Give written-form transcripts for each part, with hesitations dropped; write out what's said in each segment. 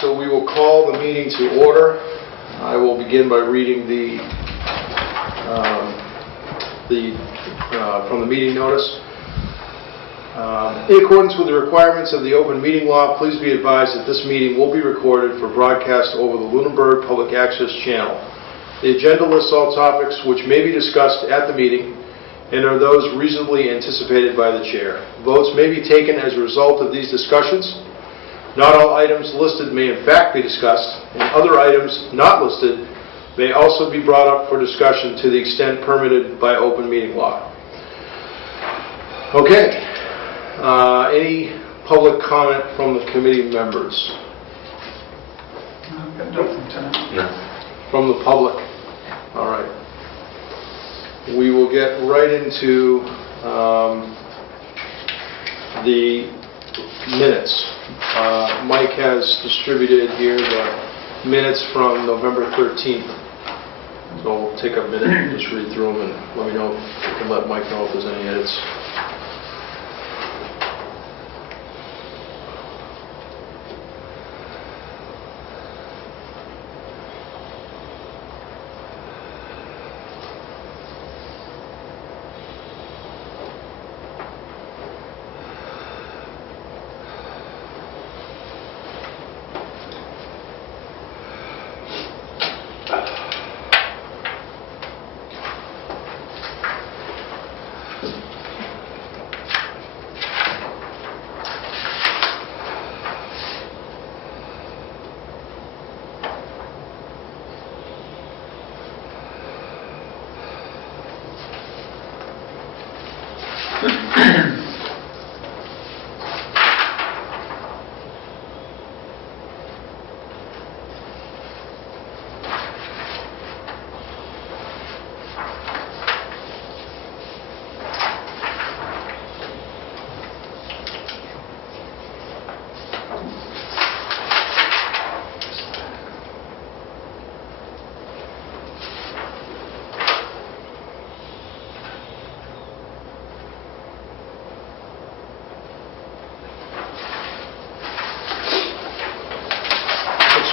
So we will call the meeting to order. I will begin by reading from the meeting notice. In accordance with the requirements of the open meeting law, please be advised that this meeting will be recorded for broadcast over the Lunenburg Public Access Channel. The agenda lists all topics which may be discussed at the meeting and are those reasonably anticipated by the chair. Votes may be taken as a result of these discussions. Not all items listed may in fact be discussed, and other items not listed may also be brought up for discussion to the extent permitted by open meeting law. Okay. Any public comment from the committee members? No. From the public? All right. We will get right into the minutes. Mike has distributed here the minutes from November 13th. So we'll take a minute and just read through them and let me know, you can let Mike know if there's any edits.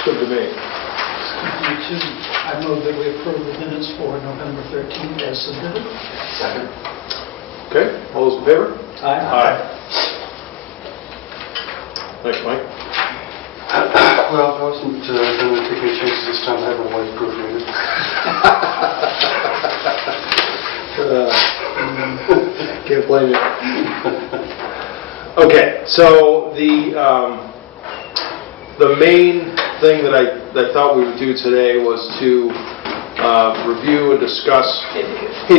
Good to me. I move that we approve the minutes for November 13th as submitted. Second. Okay, all those in favor? Aye. Thanks, Mike. Well, I wasn't going to take any chances this time. I have my wife proofread it. Can't blame you. Okay, so the main thing that I thought we would do today was to review and discuss. Hey,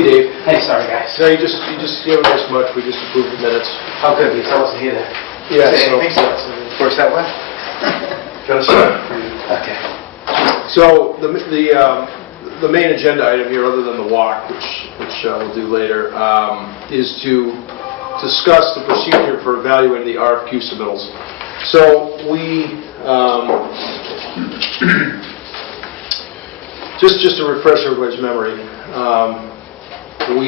Dave. Hey, sorry guys. No, you just haven't missed much. We just approved the minutes. How good because I wasn't here to Yeah. say So, anything. First that way? Got a second for you. Okay. so the main agenda item here, other than the walk, which we'll do later, is to discuss the procedure for evaluating the RFQ submittals. So we just to refresh everybody's memory, and for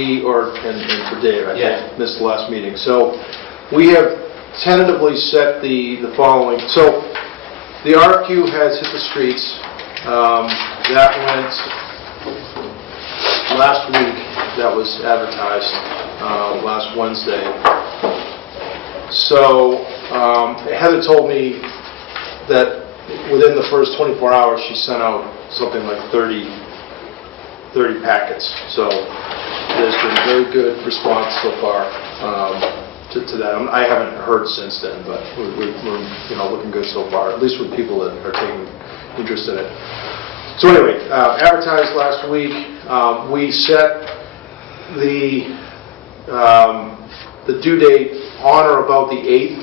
Dave, I think, missed the last meeting. So we have tentatively set the following. So the RFQ has hit the streets. That went last week. That was advertised last Wednesday. So Heather told me that within the first 24 hours she sent out something like 30 packets. So there's been a very good response so far to that. I haven't heard since then, but we're looking good so far, at least with people that are taking interest in it. So anyway, advertised last week. We set the due date on or about the 8th.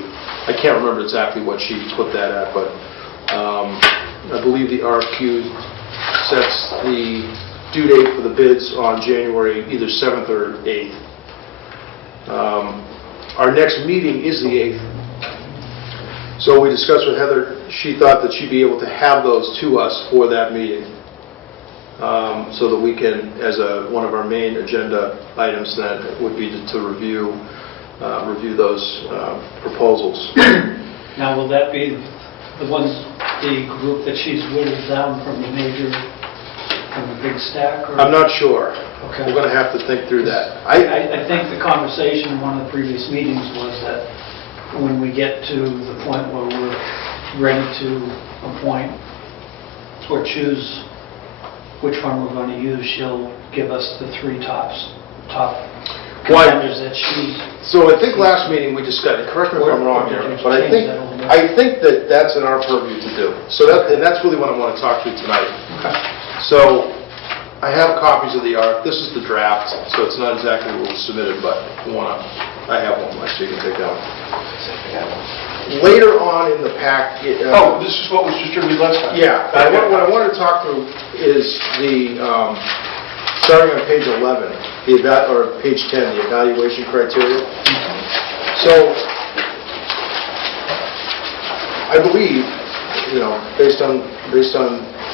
I can't remember exactly what she put that at, but I believe the RFQ sets the due date for the bids on January either 7th or 8th. Our next meeting is the 8th. So we discussed with Heather, she thought that she'd be able to have those to us for that meeting. So that we can, as one of our main agenda items, then would be to review those proposals. Now, will that be the ones the group that she's whittled down from the major, from the big stack? Or? I'm not sure. Okay. We're going to have to think through that. I think the conversation in one of the previous meetings was that when we get to the point where we're ready to appoint or choose which one we're going to use, she'll give us the three top Why? contenders that she... So I think last meeting we discussed, correct me if I'm wrong here, but I think that that's in our purview to do. So and that's really what I want to talk to you tonight. Okay. So I have copies of the ARC. This is the draft, so it's not exactly what was submitted, but I have one, so you can take that one. Later on in the pack... This is what was distributed last time? Yeah. What I wanted to talk through is the, starting on page 11, or page 10, the evaluation criteria. So, I believe, based on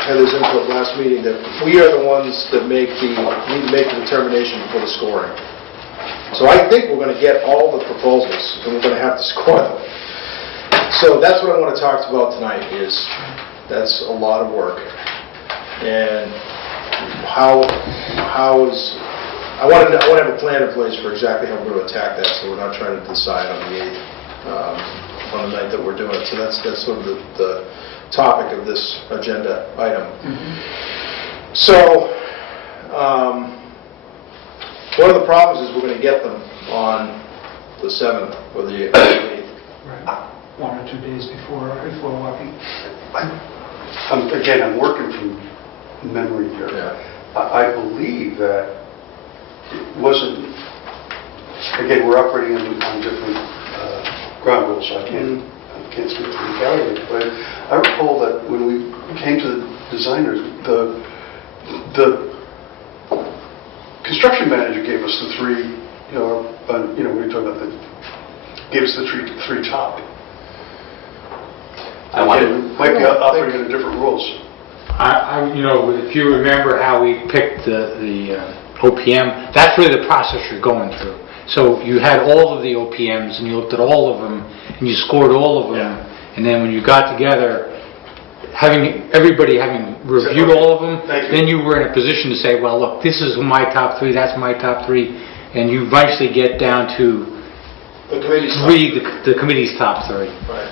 Heather's input last meeting, that we are the ones that need to make the determination for the scoring. So I think we're going to get all the proposals, and we're going to have to score them. So that's what I want to talk about tonight, that's a lot of work. And I want to have a plan in place for exactly how we're going to attack that, so we're not trying to decide on the 8th, on the night that we're doing it. So that's sort of the topic of this agenda item. So one of the problems is we're going to get them on the 7th or the 8th. Right. 1 or 2 days before walking. Again, I'm working from memory here. Yeah. I believe that it wasn't, again, we're operating on different ground rules, so I can't speak to the legality, but I recall that when we came to the designers, the construction manager gave us the three, we were talking about gave us the three top. Might be operating under different rules. If you remember how we picked the OPM, that's really the process you're going through. So you had all of the OPMs and you looked at all of them and you scored all of them. Yeah. And then when you got together, everybody having reviewed all of them, then you were in a position to say, well, look, this is my top three, that's my top three, and you eventually get down to the committee's top three. Right.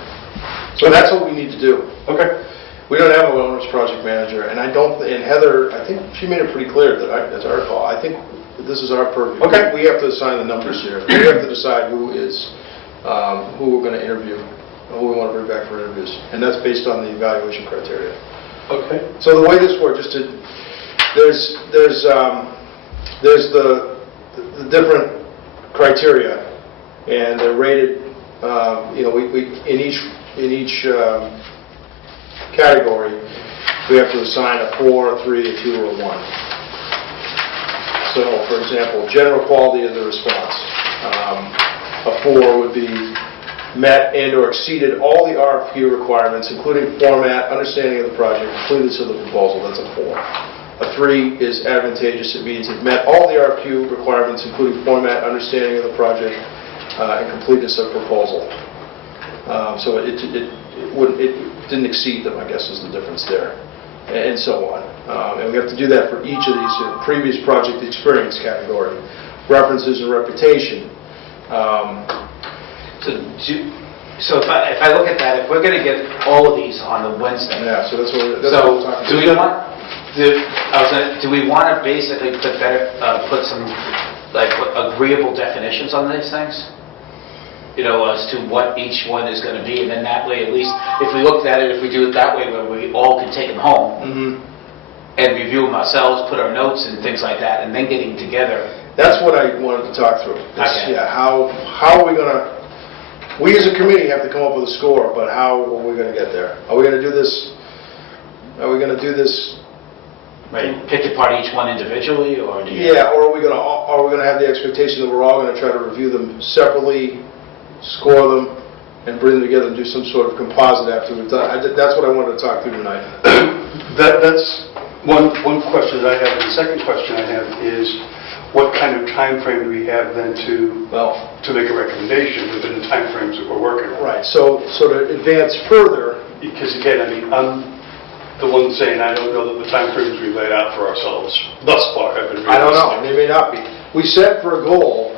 So that's what we need to do. Okay. We don't have a wellness project manager, and Heather, I think she made it pretty clear that that's our call. I think this is our purview. Okay. We have to assign the numbers here. We have to decide who we're going to interview, and who we want to bring back for interviews, and that's based on the evaluation criteria. Okay. So the way this works, there's the different criteria, and they're rated. In each category, we have to assign a 4, a 3, a 2, or a 1. So, for example, general quality of the response. A 4 would be met and or exceeded all the RFQ requirements, including format, understanding of the project, completeness of the proposal. That's a 4. A 3 is advantageous. It means it met all the RFQ requirements, including format, understanding of the project, and completeness of proposal. So it didn't exceed them, I guess, is the difference there, and so on. And we have to do that for each of these previous project experience category, references and reputation. So if I look at that, if we're going to get all of these on the Wednesday, Yeah, so that's what we're talking about. do we want to basically put some agreeable definitions on these things? As to what each one is going to be, and then that way, at least, if we looked at it, if we do it that way, where we all can take them home and review them ourselves, put our notes and things like that, and then getting together. That's what I wanted to talk through. Okay. Yeah, how are we going to... We as a committee have to come up with a score, but how are we going to get there? Are we going to do this... Right, pick apart each one individually, or do you... Yeah, or are we going to have the expectation that we're all going to try to review them separately, score them, and bring them together and do some sort of composite after we've done. That's what I wanted to talk through tonight. That's one question that I have. And the second question I have is, what kind of time frame do we have then to make a recommendation within the time frames that we're working on? Right. So to advance further, because again, I mean, I'm the one saying I don't know that the timeframes we laid out for ourselves thus far have been realistic. I don't know, they may not be. We set for a goal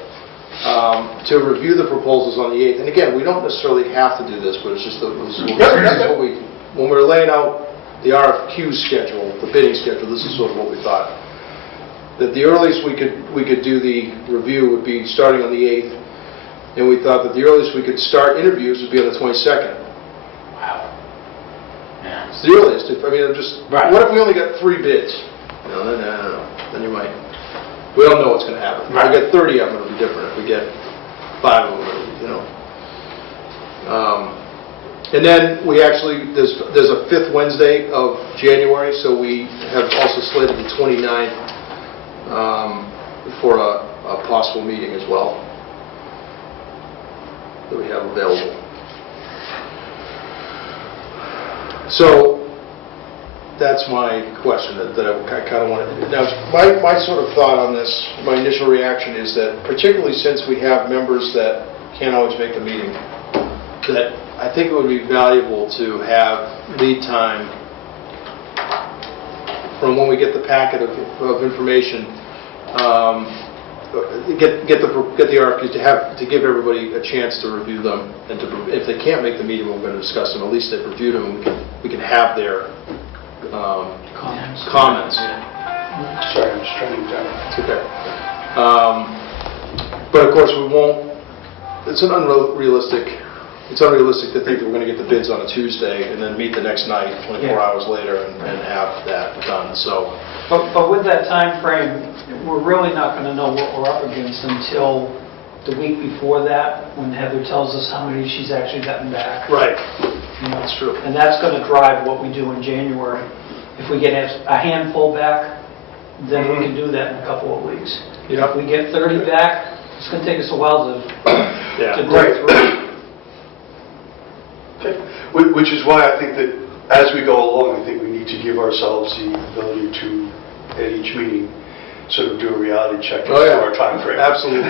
to review the proposals on the 8th, and again, we don't necessarily have to do this, but it's just that this is what we, when we're laying out the RFQ schedule, the bidding schedule, this is sort of what we thought. That the earliest we could do the review would be starting on the 8th, and we thought that the earliest we could start interviews would be on the 22nd. Wow. Yeah. It's the earliest. I mean, Right. what if we only got 3 bids? You know, then, I don't know. Then you might. We don't know what's going to happen. If we get 30 of them, it'll be different. If we get 5 of them, it'll be, you know. And then we actually, there's a 5th Wednesday of January, so we have also slated the 29th for a possible meeting as well that we have available. So that's my question that I kind of wanted to. Now, my sort of thought on this, my initial reaction is that particularly since we have members that can't always make the meeting, that I think it would be valuable to have lead time from when we get the packet of information, get the RFQs to give everybody a chance to review them, and if they can't make the meeting, we're going to discuss them. At least they've reviewed them, and we can have their comments. Sorry, I'm just trying to down. It's okay. But of course, we won't. It's unrealistic to think that we're going to get the bids on a Tuesday and then meet the next night, 24 hours later, and have that done. So, But with that time frame, we're really not going to know what we're up against until the week before that, when Heather tells us how many she's actually gotten back. right, You know, that's true. and that's going to drive what we do in January. If we get a handful back, then we can do that in a couple of weeks. Yeah. If we get 30 back, it's going to take us a while to Yeah. dig through. Okay. Which is why I think that as we go along, I think we need to give ourselves the ability to, at each meeting, sort of do a reality check as Oh, yeah. to our time frame. Absolutely.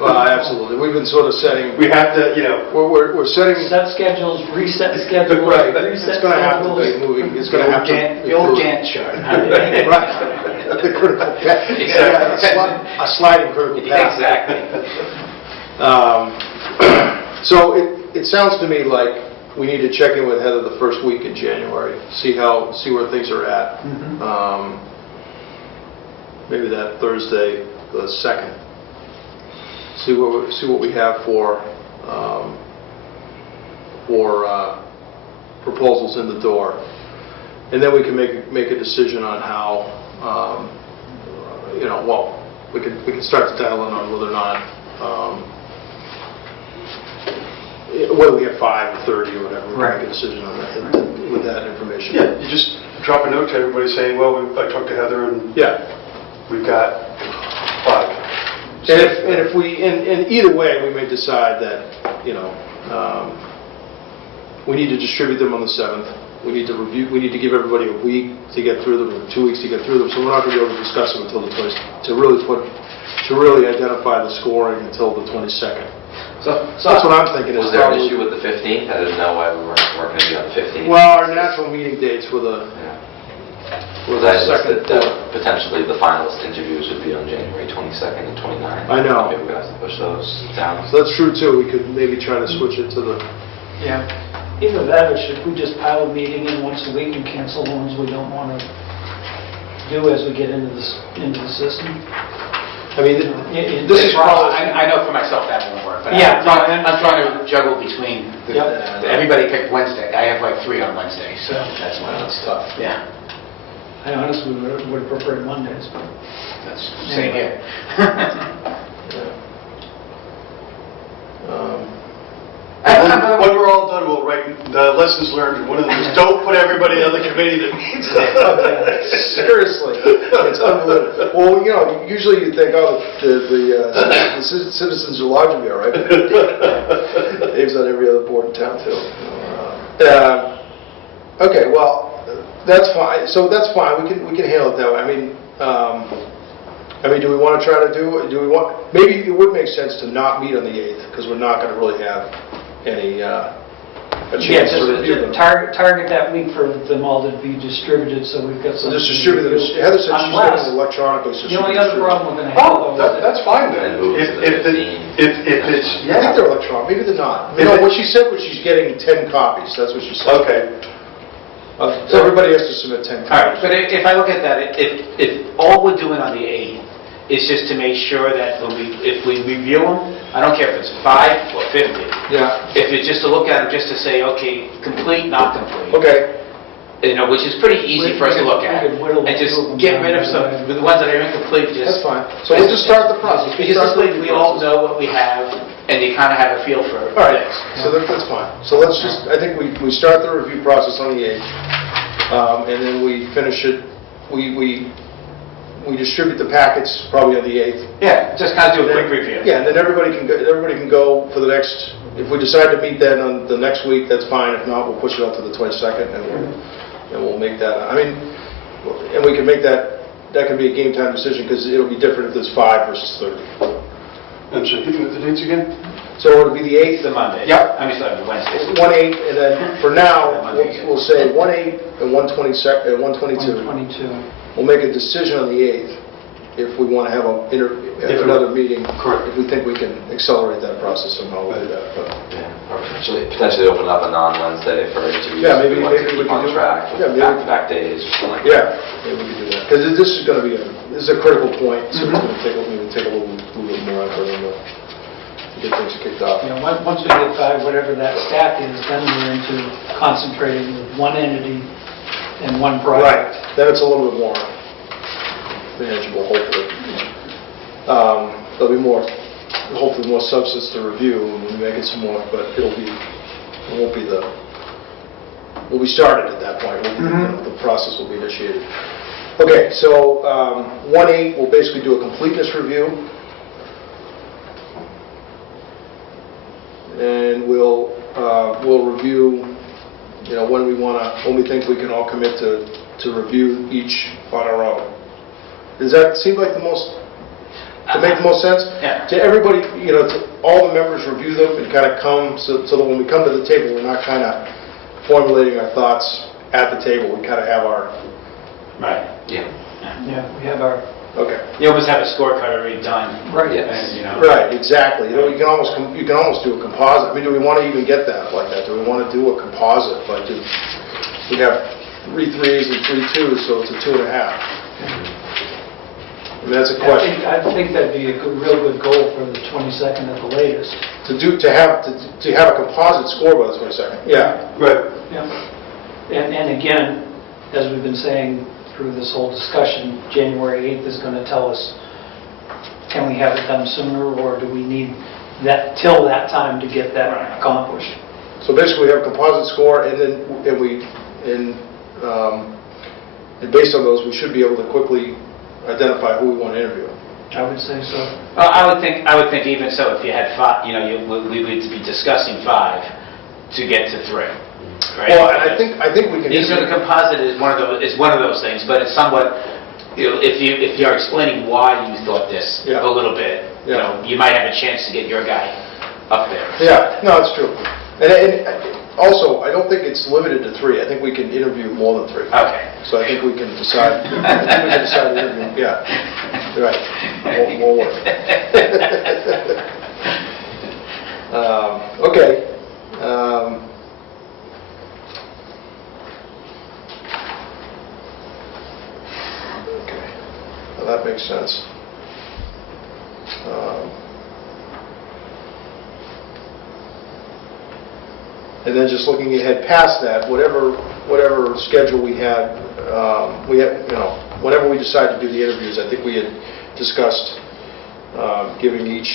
Well, absolutely. We've been sort of setting. We have to, you know, We're setting. Set schedules, reset schedules, Right. reset It's going to have to be schedules. moving. It's going to have to. The old Gantt chart. Right. The critical path. Exactly. Yeah, a sliding critical path. Exactly. So it sounds to me like we need to check in with Heather the first week in January, see where things are at. Maybe that Thursday, the 2nd. See what we have for proposals in the door, and then we can make a decision on how we can start to dial in on whether or not. Whether we have 5 or 30 or whatever, we can make a decision on that with that information. yeah, you just drop a note to everybody saying, well, I talked to Heather and Yeah. we've got 5. And if we, and either way, we may decide that, we need to distribute them on the 7th. We need to review. We need to give everybody a week to get through them, or 2 weeks to get through them. So we're not going to be able to discuss them until the 20th, to really identify the scoring until the 22nd. So That's what I'm thinking. was Is there an probably, issue with the 15th? I didn't know why we weren't going to be on the 15th. well, our natural meeting dates were the Because I second. listed that potentially the finalist interviews would be on January 22nd and 29th. I know. Maybe we're going to have to push those down. So that's true too. We could maybe try to switch it to the. Yeah. Either that, or should we just pile a meeting in once a week and cancel the ones we don't want to do as we get into the system? I mean, this is probably. I know for myself that won't work, but Yeah, I'm trying to juggle between, Yep. everybody picked Wednesday. I have like 3 on Wednesday, so that's why it's tough. Yeah, I honestly would prefer Mondays, but that's same here. When we're all done, we'll write the lessons learned, and one of them is don't put everybody on the committee that meets. Seriously, it's unbelievable. Well, usually you think, the citizens are large here, right? Dave's on every other board in town too. Okay, well, that's fine. So that's fine. We can handle it that way. I mean, do we want to try to do? Maybe it would make sense to not meet on the 8th because we're not going to really have any a Yeah, chance to review them. just target that week for them all to be distributed, so we've got So some. just distribute them, Heather said she's getting them electronically, so she The can only other distribute them. problem we're gonna have. Oh, that's fine then. And move to the 15. If it's, I think they're electronic, maybe they're not. You know, what she said was she's getting 10 copies, that's what she said. Okay. So everybody has to submit 10 All right, copies. but if I look at that, if all we're doing on the 8th is just to make sure that if we review them, I don't care if it's 5 or 50. Yeah, If it's just to look at them, just to say, okay, complete, not complete. okay. You know, which is pretty easy for us to look at. We could whittle And just a few of them get down rid of right some, away. the ones that are incomplete, That's just... fine. So we'll just start the process. Because this way, we all know what we have, and you kind of have a feel for All right, things. so that's fine. So let's just, I think we start the review process on the 8th, and then we finish it, we distribute the packets probably on the 8th. Yeah, just kind of do a quick review. Yeah, and then everybody can go for the next, if we decide to meet then on the next week, that's fine. If not, we'll push it out to the 22nd, and we'll make that, I mean, and we can make that can be a game time decision, because it'll be different if there's 5 versus 30. I'm sorry, give me the dates again? So it'll be the 8th. The Monday. Yep. I mean, sorry, the Wednesday. 1/8, and then for now, we'll say 1/8 and 1/22. 122. We'll make a decision on the 8th if we want to have another meeting. Correct. If we think we can accelerate that process somehow, we'll do that. But Yeah, or potentially open up a non-Wednesday for interviews. Yeah, maybe- if we want to maybe we keep can on do- track yeah, with maybe- back-to-back days or something like that. yeah, maybe we can do that. Because this is going to be this is a critical point, so it's going to take a little bit more effort to get things kicked off. You know, once we get by whatever that stack is, then we're into concentrating with one entity and one Right, project. then it's a little bit more manageable, hopefully. There'll be hopefully more substance to review, and we'll make it some more, but we'll be started at that point. The process will be initiated. Okay, so 1/8, we'll basically do a completeness review. And we'll review, when we think we can all commit to review each on our own. Does that seem like to make the most sense? Yeah. To everybody, to all the members review them and kind of come, so that when we come to the table, we're not kind of formulating our thoughts at the table. We kind of have our, Right. Yeah. Yeah, we have our, okay. You almost have a scorecard already done. right. Yes. And, you know. Right, exactly. You can almost do a composite. I mean, do we want to even get that like that? Do we want to do a composite? Like, we have 3 3s and 3 2s, so it's a 2.5. I mean, that's a question. I think that'd be a real good goal for the 22nd at the latest. To have a composite score by the 22nd. Yeah. Right. Yeah. And again, as we've been saying through this whole discussion, January 8th is going to tell us, can we have it done sooner, or do we need till that time to get that accomplished? So basically, we have a composite score, and based on those, we should be able to quickly identify who we want to interview. I would say so. Well, I would think even so, if you had 5, we would be discussing 5 to get to 3. Right? Well, and I think we can. These are the composite is one of those things, but it's somewhat, if you're explaining why you thought this Yeah. a little bit, Yeah. you might have a chance to get your guy up there. Yeah, no, it's true. And also, I don't think it's limited to 3. I think we can interview more than 3. Okay. So I think we can decide. To interview. Yeah, you're right. More work. Okay. Okay. Well, that makes sense. And then just looking ahead past that, whatever schedule we had, whenever we decide to do the interviews, I think we had discussed giving each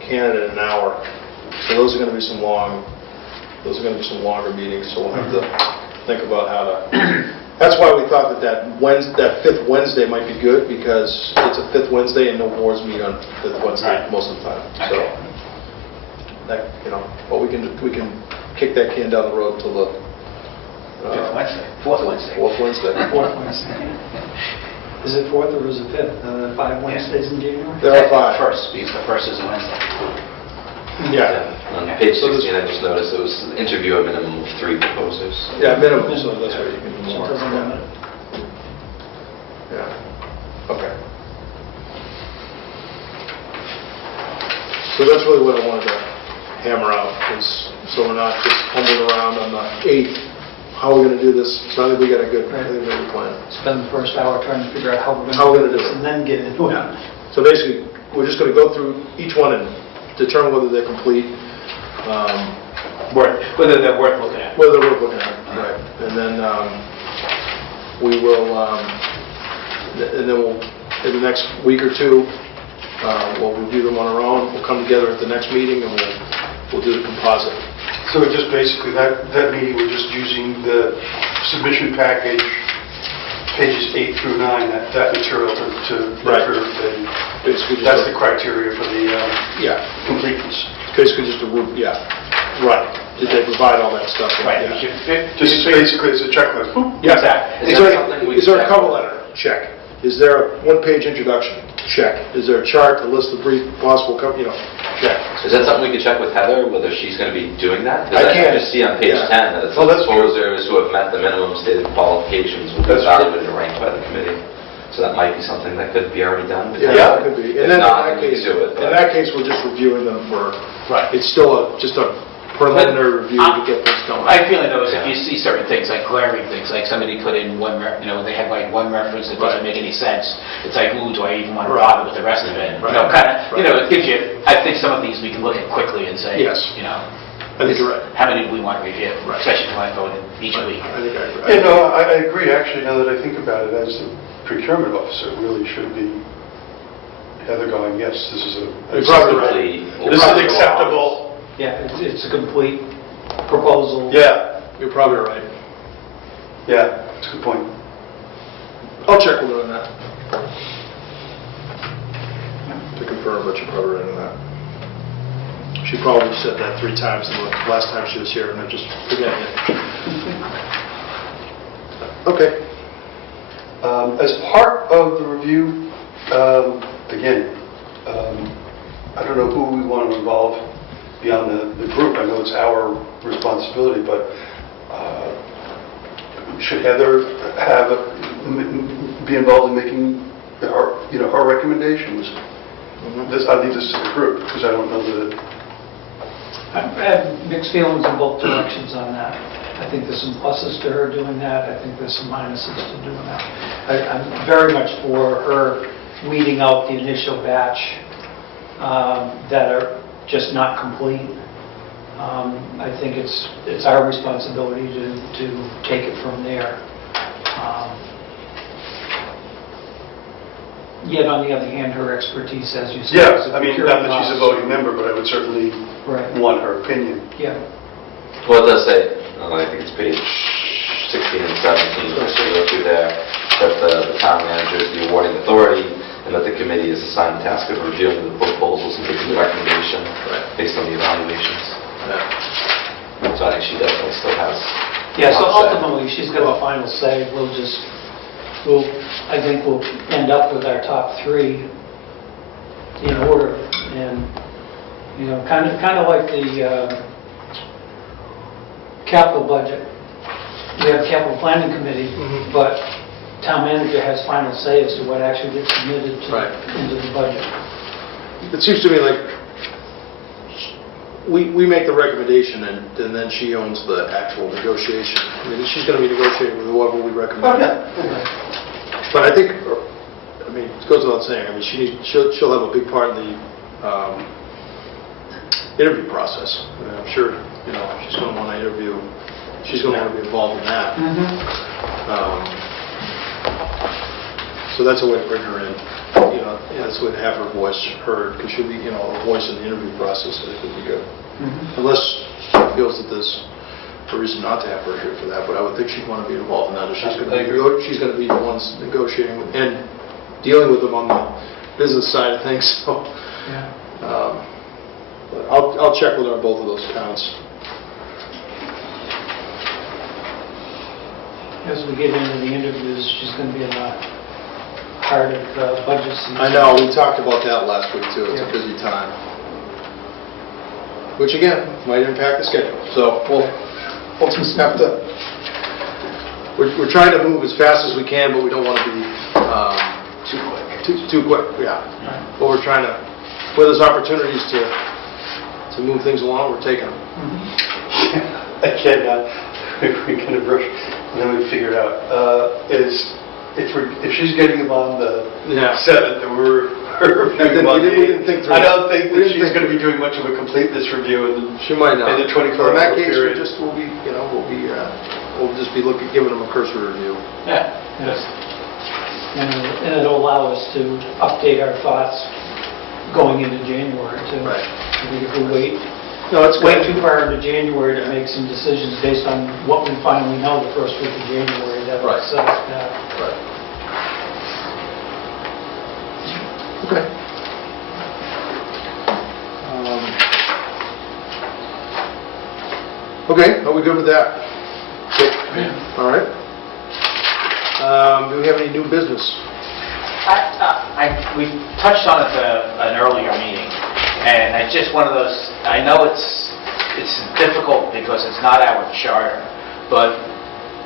candidate an hour. So those are going to be some longer meetings, so we'll have to think about how to... That's why we thought that fifth Wednesday might be good, because it's a fifth Wednesday and no boards meet on fifth Wednesday Right. most of the time. So, Okay. but we can kick that can down the road until the Fourth Wednesday. fourth Wednesday. Fourth Wednesday. Is it 4th or is it 5th? 5 Wednesdays in January? There are 5. First, because the first is a Wednesday. Yeah. On page So this- 16, I just noticed it was interview a minimum of 3 proposers. Yeah, minimum, so that's where you can do So more. it doesn't limit. Yeah, okay. So that's really what I wanted to hammer out, is so we're not just fumbling around on the 8th. How are we going to do this? So I think we got a good, I think we got a good plan. Spend the first hour trying to figure out how we're How we're going to do gonna do this it. and then get into it. So basically, we're just going to go through each one and determine whether they're complete, Whether they're worth looking at. whether we're looking at, right? And then we will, and then we'll, in the next week or two, we'll review them on our own. We'll come together at the next meeting and we'll do the composite. So it just basically, that meeting, we're just using the submission package, pages 8 through 9, that material to Right. for Basically, that's just the criteria for the yeah, completeness. basically just a yeah, right. Did they provide all that stuff? Right. Yeah. You should fit- Just basically, it's a checklist. Boop. Yeah. Exactly. Is Is that there, something we is there a check? cover letter? Check. Is there a one-page introduction? Check. Is there a chart to list the brief possible, check. Is that something we could check with Heather, whether she's going to be doing that? I Because can't. I just see on page Yeah. 10 that it Oh, says that's true. proposers who have met the minimum stated qualifications will be That's true. evaluated and ranked by the committee. So that might be something that could be already done. Yeah, it could be. If And then not, in we that can case, do it. in that case, we're just reviewing them for, Right. it's still just a preliminary review to get this going. My feeling though is if you see certain things, like glaring things, like somebody put in one, they had like one reference that doesn't Right. make any sense, it's like, ooh, do I even want to Right. bother with the rest of it? Right. It gives you, I think some of these we can look at quickly and say, Yes. I think you're right. how many do we want to review, Right. especially when I go in each week. I think I agree. Yeah, no, I agree, actually, now that I think about it, as the procurement officer, it really should be Heather going, yes, this is You're probably right. Typically, this is acceptable. Yeah, it's a complete proposal. Yeah, You're probably right. yeah, that's a good point. I'll check with her on that. To confirm, but you're probably right on that. She probably said that 3 times the last time she was here, and I'm just forgetting it. Okay. As part of the review, again, I don't know who we want to involve beyond the group. I know it's our responsibility, but should Heather be involved in making her recommendations? I'll leave this to the group because I don't know that. I have mixed feelings in both directions on that. I think there's some pluses to her doing that. I think there's some minuses to doing that. I'm very much for her weeding out the initial batch that are just not complete. I think it's our responsibility to take it from there. Yet on the other hand, her expertise, as you said, is Yeah, a I mean, not that she's a voting member, but I would certainly Right. want her opinion. Yeah. well, it does say, I think it's page 16 and 17, as we go through there, that the town manager is the awarding authority, and that the committee is assigned the task of reviewing the proposals and making the recommendation based on the evaluations. Yeah. So I think she definitely still has. Yeah, so a lot to say. ultimately, she's got the final say. I think we'll end up with our top 3 in order. And, kind of like the capital budget. We have a capital planning committee, Mhm. but town manager has final say as to what actually gets submitted Right. into the budget. It seems to me like we make the recommendation and then she owns the actual negotiation. I mean, she's going to be negotiating with whoever we recommend. But I think, it goes without saying, she'll have a big part in the interview process. I'm sure, she's going to want to interview, she's going to want to be involved in that. So that's a way to bring her in, that's a way to have her voice heard, because she'll be, a voice in the interview process, I think would be good. Unless she feels that there's a reason not to have her here for that, but I would think she'd want to be involved in that, if she's going to be the ones negotiating and dealing with them on the business side of things, so. Yeah. But I'll check with her on both of those accounts. As we get into the interviews, she's going to be in the heart of budget season. I know, we talked about that last week too, it's a Yeah. busy time. which again, might impact the schedule. So we'll just have to, we're trying to move as fast as we can, but we don't want to be Too quick. too quick, yeah. But we're trying to, where there's opportunities to move things along, we're taking them. Again, we kind of rush, and then we figure it out. If she's getting them on the Yeah. 7th, and we're reviewing them on the We didn't think 8th, through I that. don't think We that didn't she's think going to be doing much of a completeness review in She might not. In the 24 So in that hour case, period. we'll just be looking, giving them a cursory review. Yeah. Yes. And it'll allow us to update our thoughts going into January too. Right. I think if we wait No, it's way good. too far into January to make some decisions based on what we finally know the first week of January, that Right. would set us back. Right. Okay. Okay, are we good with that? All right. Do we have any new business? We touched on it at an earlier meeting, and it's just one of those, I know it's difficult because it's not our charter, but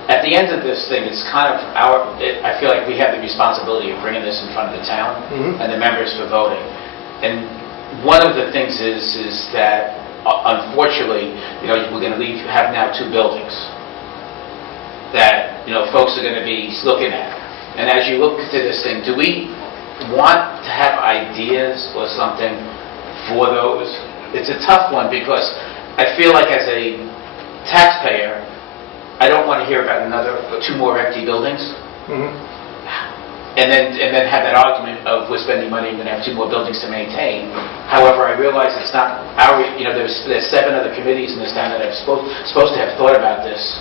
at the end of this thing, it's kind of I feel like we have the responsibility of bringing this in front of the town Mhm. and the members for voting. And one of the things is that, unfortunately, we're going to have now 2 buildings that, folks are going to be looking at. And as you look to this thing, do we want to have ideas or something for those? It's a tough one because I feel like as a taxpayer, I don't want to hear about 2 more empty buildings Mhm. and then have that argument of we're spending money and we're going to have 2 more buildings to maintain. However, I realize it's not our, there's 7 other committees in this town that are supposed to have thought about this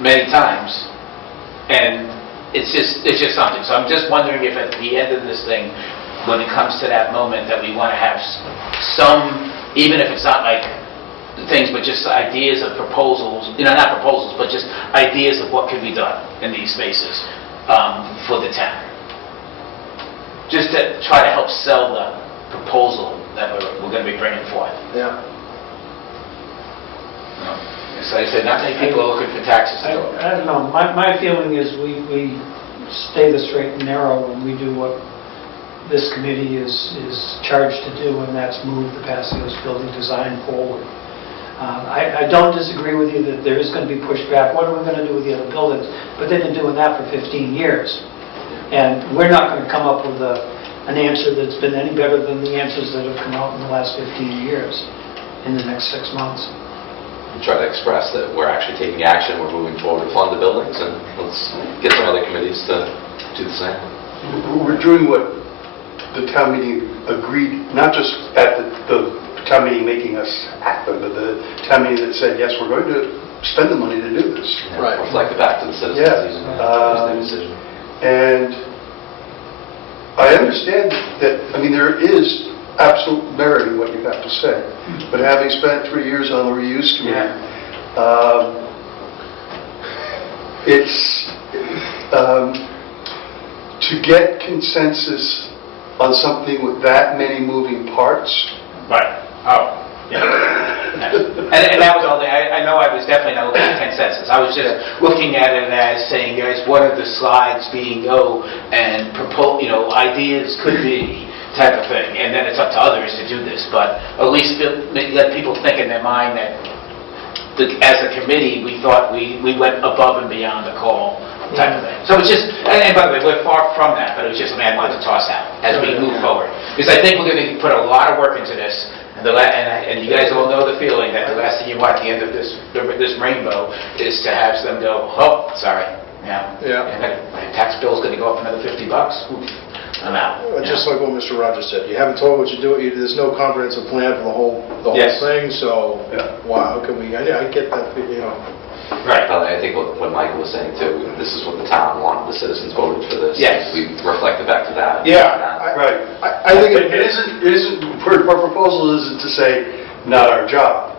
many times. And it's just something. So I'm just wondering if at the end of this thing, when it comes to that moment, that we want to have some, even if it's not like things, but just ideas of proposals, not proposals, but just ideas of what could be done in these spaces for the town. Just to try to help sell the proposal that we're going to be bringing forth. Yeah. So I said, not many people are looking for taxes to go. I don't know, my feeling is we stay the straight and narrow and we do what this committee is charged to do, and that's move the Passios building design forward. I don't disagree with you that there is going to be pushback. What are we going to do with the other buildings? But they've been doing that for 15 years. And we're not going to come up with an answer that's been any better than the answers that have come out in the last 15 years in the next 6 months. We try to express that we're actually taking action, we're moving forward to fund the buildings, and let's get some other committees to do the same. We're doing what the town meeting agreed, not just at the town meeting making us happen, but the town meeting that said, yes, we're going to spend the money to do this. And Right. reflect it back to the citizens. Yeah. Even if it's their decision. And I understand that, there is absolute merit in what you have to say, but having spent 3 years on the reuse committee, it's to get consensus on something with that many moving parts. Right. Oh, yeah. And that was all, I know I was definitely not looking at consensus. I was just looking at it as saying, guys, what are the slides being and propose, ideas could be type of thing. And then it's up to others to do this, but at least let people think in their mind that as a committee, we thought we went above and beyond the call type of thing. So it's just, and by the way, we're far from that, but it was just something I wanted to toss out as we move forward. Because I think we're going to put a lot of work into this, and you guys all know the feeling that the last thing you want at the end of this rainbow is to have them go, oh, sorry, Yeah. and my tax bill's going to go up another $50. Oof, I'm out. Just like what Mr. Rogers said, you haven't told what you're doing, there's no comprehensive plan for the whole Yes. thing, so, Yeah. wow, how can we, I get that, Right. But I think what Michael was saying too, this is what the town wanted, the citizens voted for this. Yes. We reflected back to that. Right. I think It isn't, our proposal isn't to say, not our job.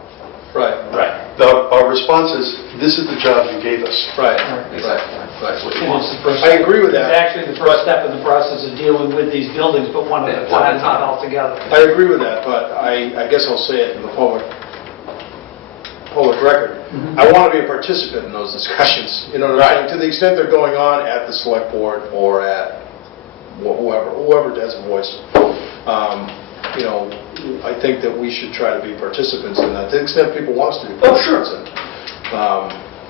Right, Right. Our response is, this is the job you gave us. right. Exactly. That's what you And want. it's the first I agree with that. It's actually the first step in the process of dealing with these buildings, but one at a One at a time, not time. all together. I agree with that, but I guess I'll say it in the public record. I want to be a participant in those discussions, you know what I'm saying? To the extent they're going on at the select board or at whoever has a voice. You know, I think that we should try to be participants in that, to the extent people want us to be participants in.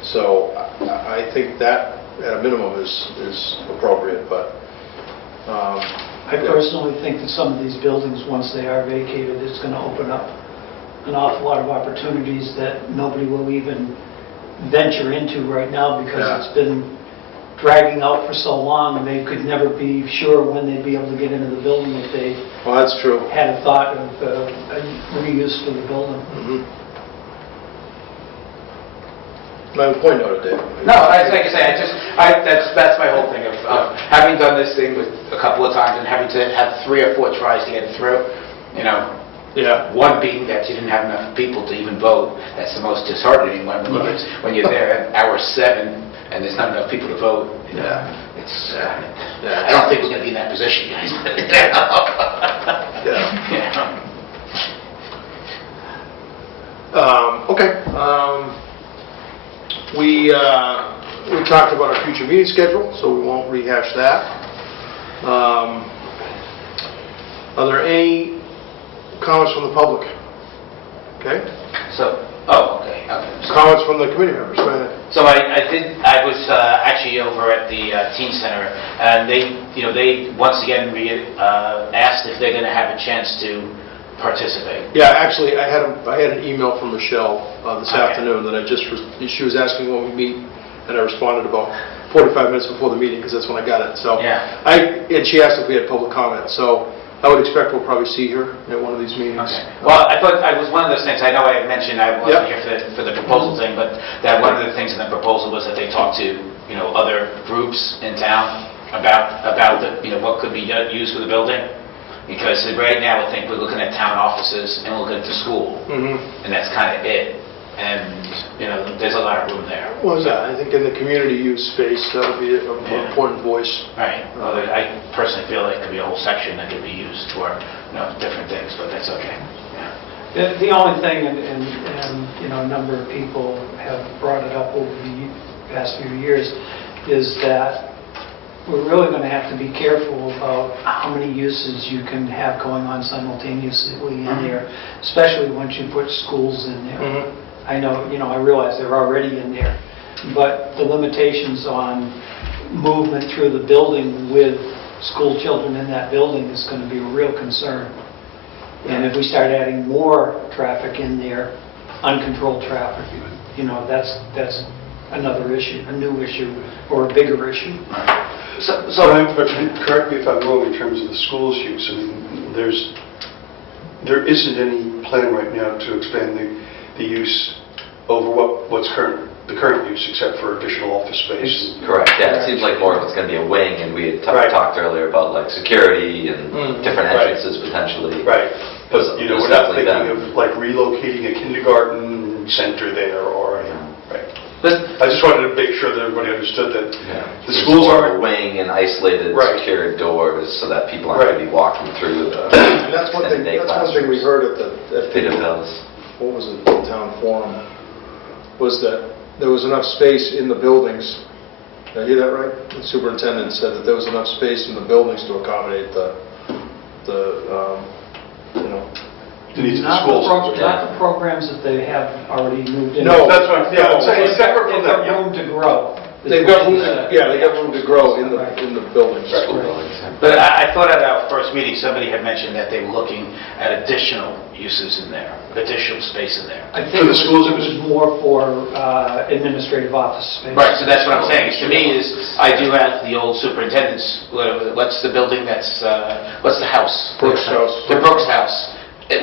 So I think that, at a minimum, is appropriate, but... I personally think that some of these buildings, once they are vacated, it's going to open up an awful lot of opportunities that nobody will even venture into right now because Yeah. it's been dragging out for so long, and they could never be sure when they'd be able to get into the building if they Well, that's true. had a thought of a reuse for the building. My point noted, Dave. No, like I say, that's my whole thing of having done this thing with a couple of times and having to have 3 or 4 tries to get it through, you know, Yeah. one being that you didn't have enough people to even vote. That's the most disheartening one, when you're there at hour 7 and there's not enough people to vote. Yeah. It's, I don't think we're going to be in that position, guys. Yeah. Yeah. Okay. We talked about our future meeting schedule, so we won't rehash that. Are there any comments from the public? Okay. So, okay. Comments from the committee members? Go ahead. So I was actually over at the teen center, and they once again asked if they're going to have a chance to participate. Yeah, actually, I had an email from Michelle this Okay. afternoon that she was asking when we meet, and I responded about 45 minutes before the meeting because that's when I got it. So Yeah. and she asked if we had public comment. So I would expect we'll probably see her at one of these meetings. Okay. Well, I thought I was one of those things. I know I had mentioned I wasn't Yep. here for the proposal thing, but that one of the things in the proposal was that they talked to other groups in town about what could be used for the building. Because right now, I think we're looking at town offices and we're looking at the school, and that's kind of it. And there's a lot of room there. Well, yeah, I think in the community use space, that would be an important voice. Right. Well, I personally feel like it could be a whole section that could be used for different things, but that's okay. Yeah. The only thing, and a number of people have brought it up over the past few years, is that we're really going to have to be careful about how many uses you can have going on simultaneously in there, especially once you put schools in there. I know, I realize they're already in there, but the limitations on movement through the building with school children in that building is going to be a real concern. And if we start adding more traffic in there, uncontrolled traffic, that's another issue, a new issue, or a bigger issue. But correct me if I'm wrong in terms of the school's use. I mean, there isn't any plan right now to expand the use over what's the current use, except for additional office space. Correct, yeah, it seems like more of it's going to be a wing, and we had Right. talked earlier about like security and different Right. entrances potentially. Right. But, There's we're not definitely thinking been- of like relocating a kindergarten center there or anything. Right. But, I just wanted to make sure that everybody understood that yeah, the there's schools more of a aren't... wing and isolated Right. secured doors so that people aren't going to be walking through the And that's one thing. end-of-day That's one thing we classrooms. heard at Bit of the those. what was it, the town forum, was that there was enough space in the buildings. Did I hear that right? The superintendent said that there was enough space in the buildings to accommodate the needs of the Not schools. Not the programs that they have already moved in. No. That's what I'm saying, separate from They've that. got room to grow. They've got room, they got room to grow in the buildings. School buildings. But I thought at our first meeting, somebody had mentioned that they were looking at additional uses in there, additional space in there. I For think the schools, it it was- was more for administrative office space. Right, so that's what I'm saying. To me is, I do have the old superintendent's, what's the building that's, what's the house? Brooks House. The Brooks House,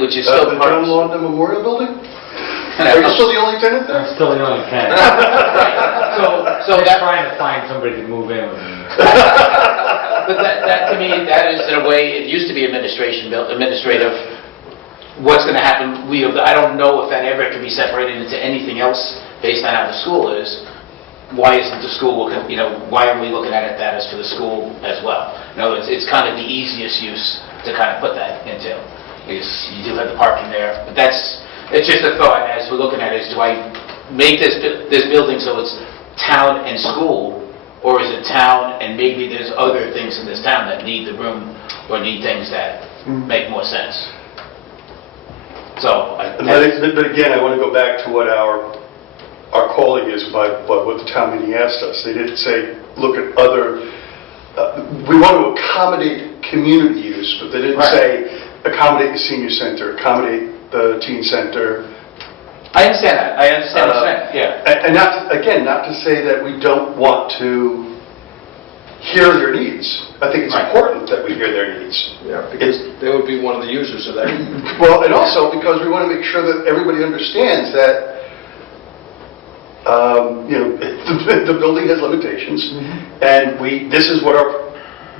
which is still The part John of... Lawton Memorial Building? Are you still the only tenant there? I'm still the only tenant. So I'm that, trying to find somebody to move in with me. but that to me, that is in a way, it used to be administrative what's going to happen, I don't know if that ever can be separated into anything else based on how the school is. Why isn't the school, why are we looking at it that as for the school as well? It's kind of the easiest use to kind of put that into, because you do have the parking there. But it's just a thought as we're looking at it, is do I make this building so it's town and school, or is it town and maybe there's other things in this town that need the room or need things that make more sense? So, But again, I want to go back to what our calling is by what the town meeting asked us. They didn't say, look at other, we want to accommodate community use, but they didn't Right. say accommodate the senior center, accommodate the teen center. I understand that. I understand what you're saying. Yeah. And not to say that we don't want to hear their needs. I think it's Right. important that we hear their needs. Yeah, because they would be one of the users of that. Well, and also because we want to make sure that everybody understands that, the building has limitations, and this is what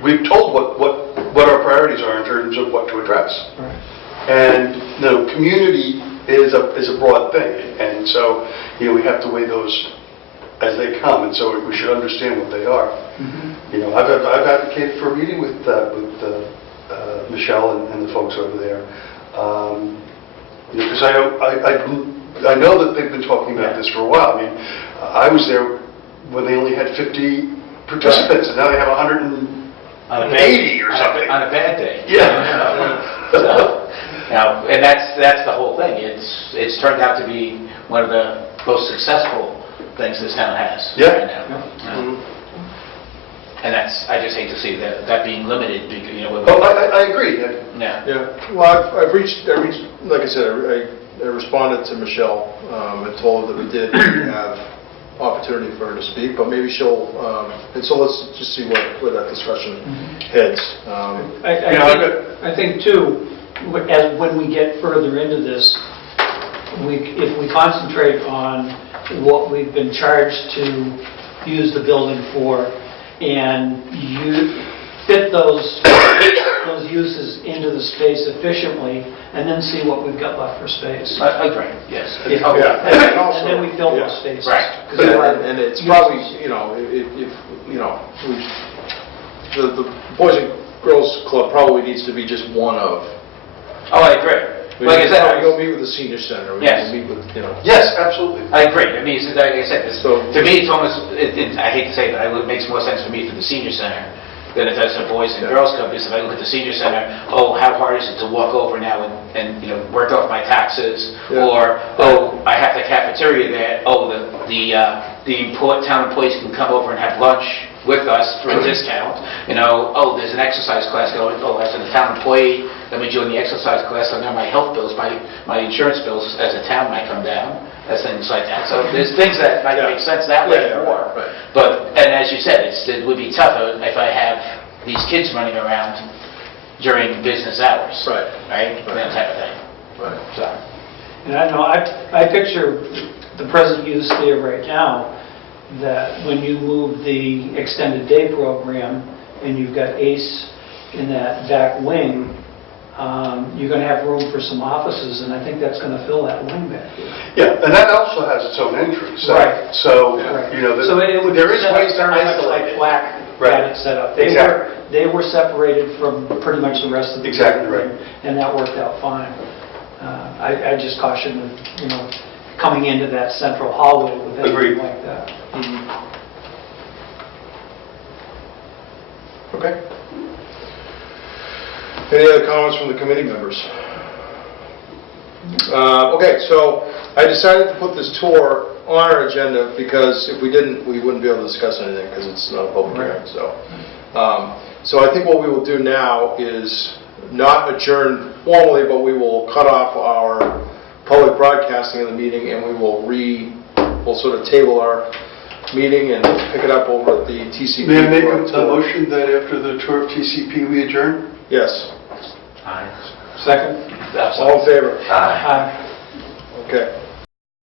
we've told what our priorities are in terms of what to address. And, community is a broad thing, and so, we have to weigh those as they come, and so we should understand what they are. I've advocated for a meeting with Michelle and the folks over there, because I know that they've been talking about this for a while. I mean, I was there when they only had 50 participants, and now they have 180 or something. On a bad day. Yeah. Now, and that's the whole thing. It's turned out to be one of the most successful things this town has Yeah. right now. And I just hate to see that being limited, because, Oh, I agree. Yeah. Yeah, well, I've reached, like I said, I responded to Michelle and told her that we did have opportunity for her to speak, but maybe she'll, and so let's just see where that discussion heads. I think too, when we get further into this, if we concentrate on what we've been charged to use the building for, and you fit those uses into the space efficiently, and then see what we've got left for space. I agree, yes. If- Yeah. And then we fill those spaces. Right. 'Cause there are And it's uses. probably, the Boys and Girls Club probably needs to be just one of. Oh, I agree. Like I said, We'll meet with the senior center, Yes. we'll meet with, Yes, absolutely. I agree. I mean, like I said, So- to me, it's almost, I hate to say it, but it makes more sense for me for the senior center than it does for Boys and Girls Club, because if I look at the senior center, how hard is it to walk over now and work off my taxes? Yeah. Or, I have the cafeteria there, the town employees can come over and have lunch with us for a discount. There's an exercise class going, as a town employee, let me join the exercise class, so now my health bills, my insurance bills as a town might come down, as things like that. So there's things that might make sense that way Yeah, more. right. And as you said, it would be tougher if I have these kids running around during business hours. Right. Right? That type of thing. Right. So, And I know, I picture the present use there right now, that when you move the extended day program and you've got ACE in that back wing, you're going to have room for some offices, and I think that's going to fill that wing back here. Yeah, and that also has its own entrance. Right. So, Right. there So it would there is set up ways to very much isolate like it. Flack Right. had it set up. Exactly. They were separated from pretty much the rest of the Exactly building, right. and that worked out fine. I just caution with, coming into that central hallway with Agreed. anything like that. Okay. Any other comments from the committee members? Okay, so I decided to put this tour on our agenda because if we didn't, we wouldn't be able to discuss anything because it's not a public hearing, so. So I think what we will do now is not adjourn formally, but we will cut off our public broadcasting of the meeting and we'll sort of table our meeting and pick it up over at the TCP. May I make for a tour. motion that after the tour of TCP, we adjourn? Yes. Second? All in favor? Aye. Aye. Okay.